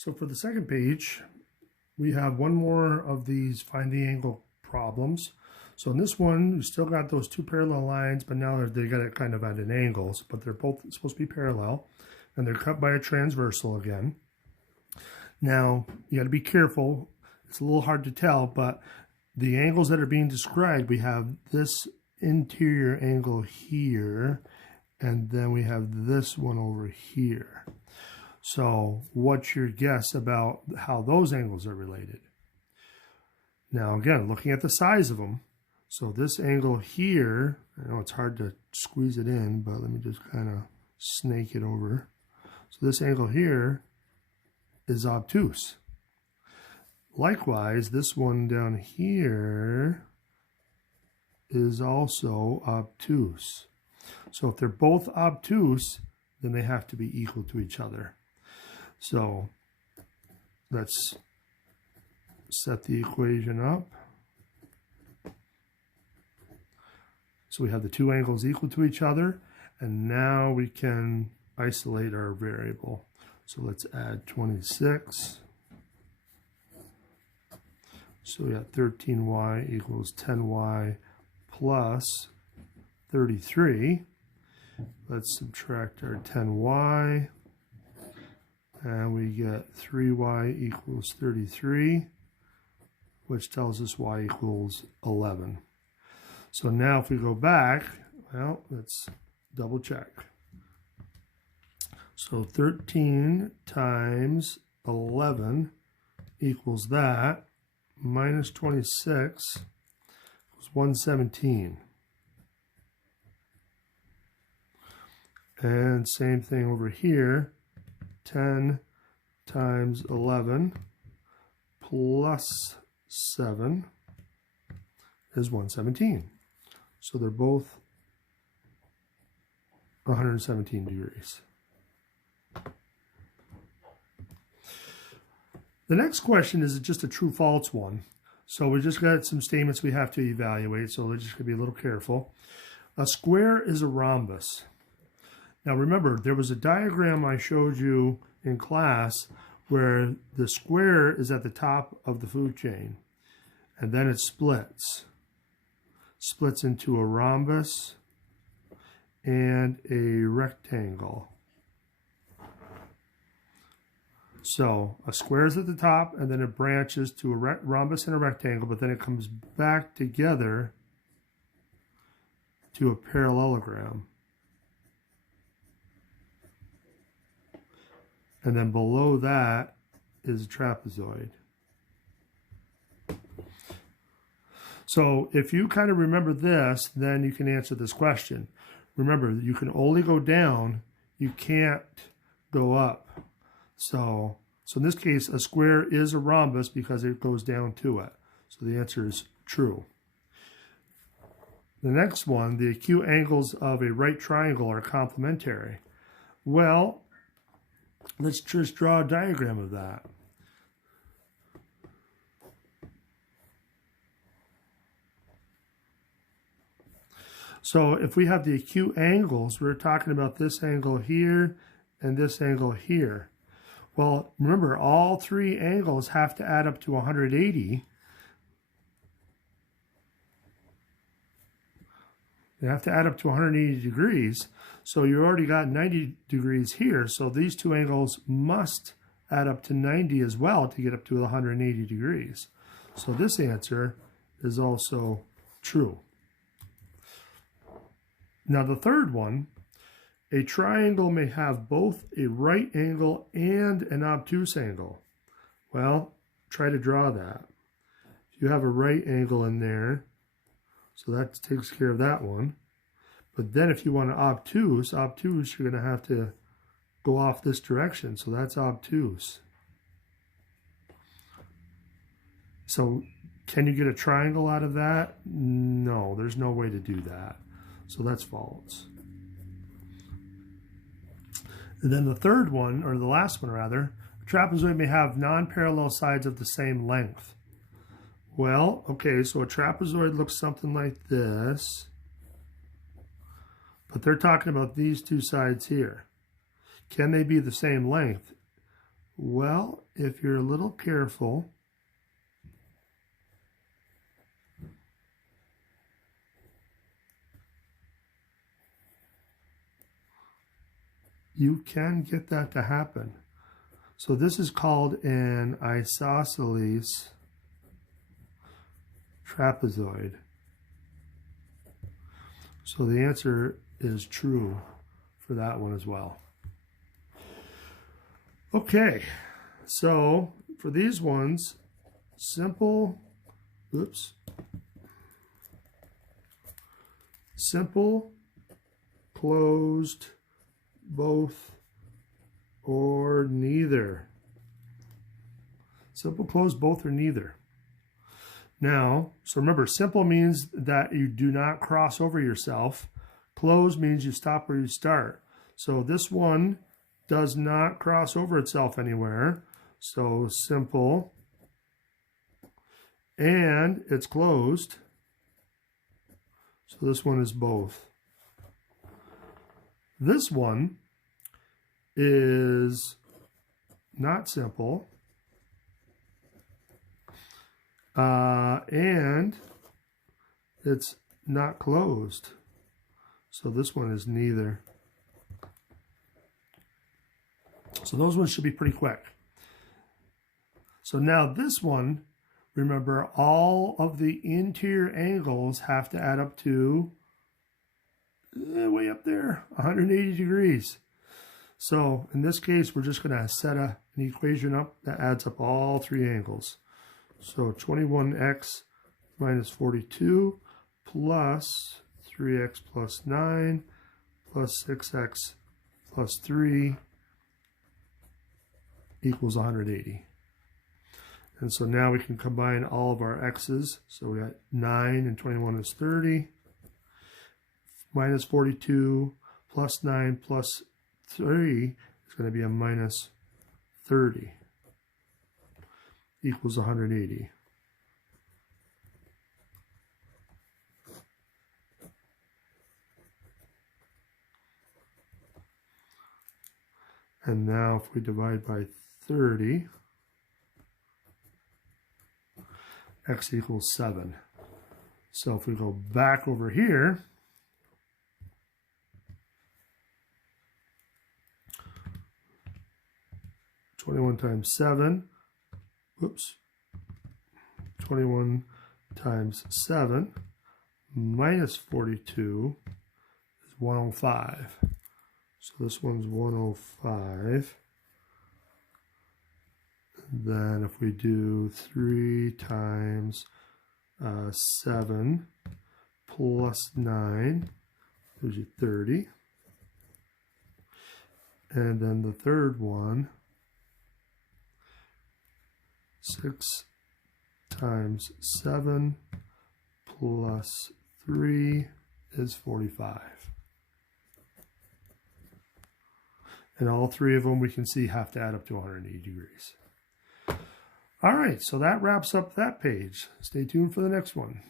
So for the second page, we have one more of these find the angle problems. So in this one, you still got those two parallel lines, but now they got it kind of at an angle, but they're both supposed to be parallel, and they're cut by a transversal again. Now, you got to be careful. It's a little hard to tell, but the angles that are being described, we have this interior angle here, and then we have this one over here. So what's your guess about how those angles are related? Now again, looking at the size of them, so this angle here, I know it's hard to squeeze it in, but let me just kind of snake it over. So this angle here is obtuse. Likewise, this one down here is also obtuse. So if they're both obtuse, then they have to be equal to each other. So let's set the equation up. So we have the two angles equal to each other, and now we can isolate our variable. So let's add 26. So we got 13y equals 10y plus 33. Let's subtract our 10y, and we get 3y equals 33, which tells us y equals 11. So now if we go back, well, let's double check. So 13 times 11 equals that, minus 26 equals 117. And same thing over here, 10 times 11 plus 7 is 117. So they're both 117 degrees. The next question is just a true-false one. So we just got some statements we have to evaluate, so we're just going to be a little careful. A square is a rhombus. Now remember, there was a diagram I showed you in class where the square is at the top of the food chain, and then it splits into a rhombus and a rectangle. So a square is at the top, and then it branches to a rhombus and a rectangle, but then it comes back together to a parallelogram. And then below that is a trapezoid. So if you kind of remember this, then you can answer this question. Remember, you can only go down, you can't go up. So in this case, a square is a rhombus because it goes down to it. So the answer is true. The next one, the acute angles of a right triangle are complementary. Well, let's just draw a diagram of that. So if we have the acute angles, we're talking about this angle here and this angle here. Well, remember, all three angles have to add up to 180. They have to add up to 180 degrees. So you already got 90 degrees here. So these two angles must add up to 90 as well to get up to 180 degrees. So this answer is also true. Now the third one, a triangle may have both a right angle and an obtuse angle. Well, try to draw that. If you have a right angle in there, so that takes care of that one. But then if you want to obtuse, you're going to have to go off this direction. So that's obtuse. So can you get a triangle out of that? No, there's no way to do that. So that's false. And then the third one, or the last one rather, a trapezoid may have non-parallel sides of the same length. Well, okay, so a trapezoid looks something like this, but they're talking about these two sides here. Can they be the same length? Well, if you're a little careful, you can get that to happen. So this is called an isosceles trapezoid. So the answer is true for that one as well. Okay, so for these ones, simple closed, both, or neither. Simple, closed, both, or neither. Now, so remember, simple means that you do not cross over yourself. Closed means you stop where you start. So this one does not cross over itself anywhere. So simple, and it's closed. So this one is both. This one is not simple, and it's not closed. So this one is neither. So those ones should be pretty quick. So now this one, remember, all of the interior angles have to add up to way up there, 180 degrees. So in this case, we're just going to set an equation up that adds up all three angles. So 21x minus 42 plus 3x plus 9 plus 6x plus 3 equals 180. And so now we can combine all of our x's. So we got 9 and 21 is 30. Minus 42 plus 9 plus 3 is going to be a minus 30. Equals 180. And now if we divide by 30, x equals 7. So if we go back over here, (21 times 7), 21 times 7 minus 42 is 105. So this one's 105. Then if we do 3 times 7 plus 9, gives you 30. And then the third one, 6 times 7 plus 3 is 45. And all three of them we can see have to add up to 180 degrees. All right, so that wraps up that page. Stay tuned for the next one.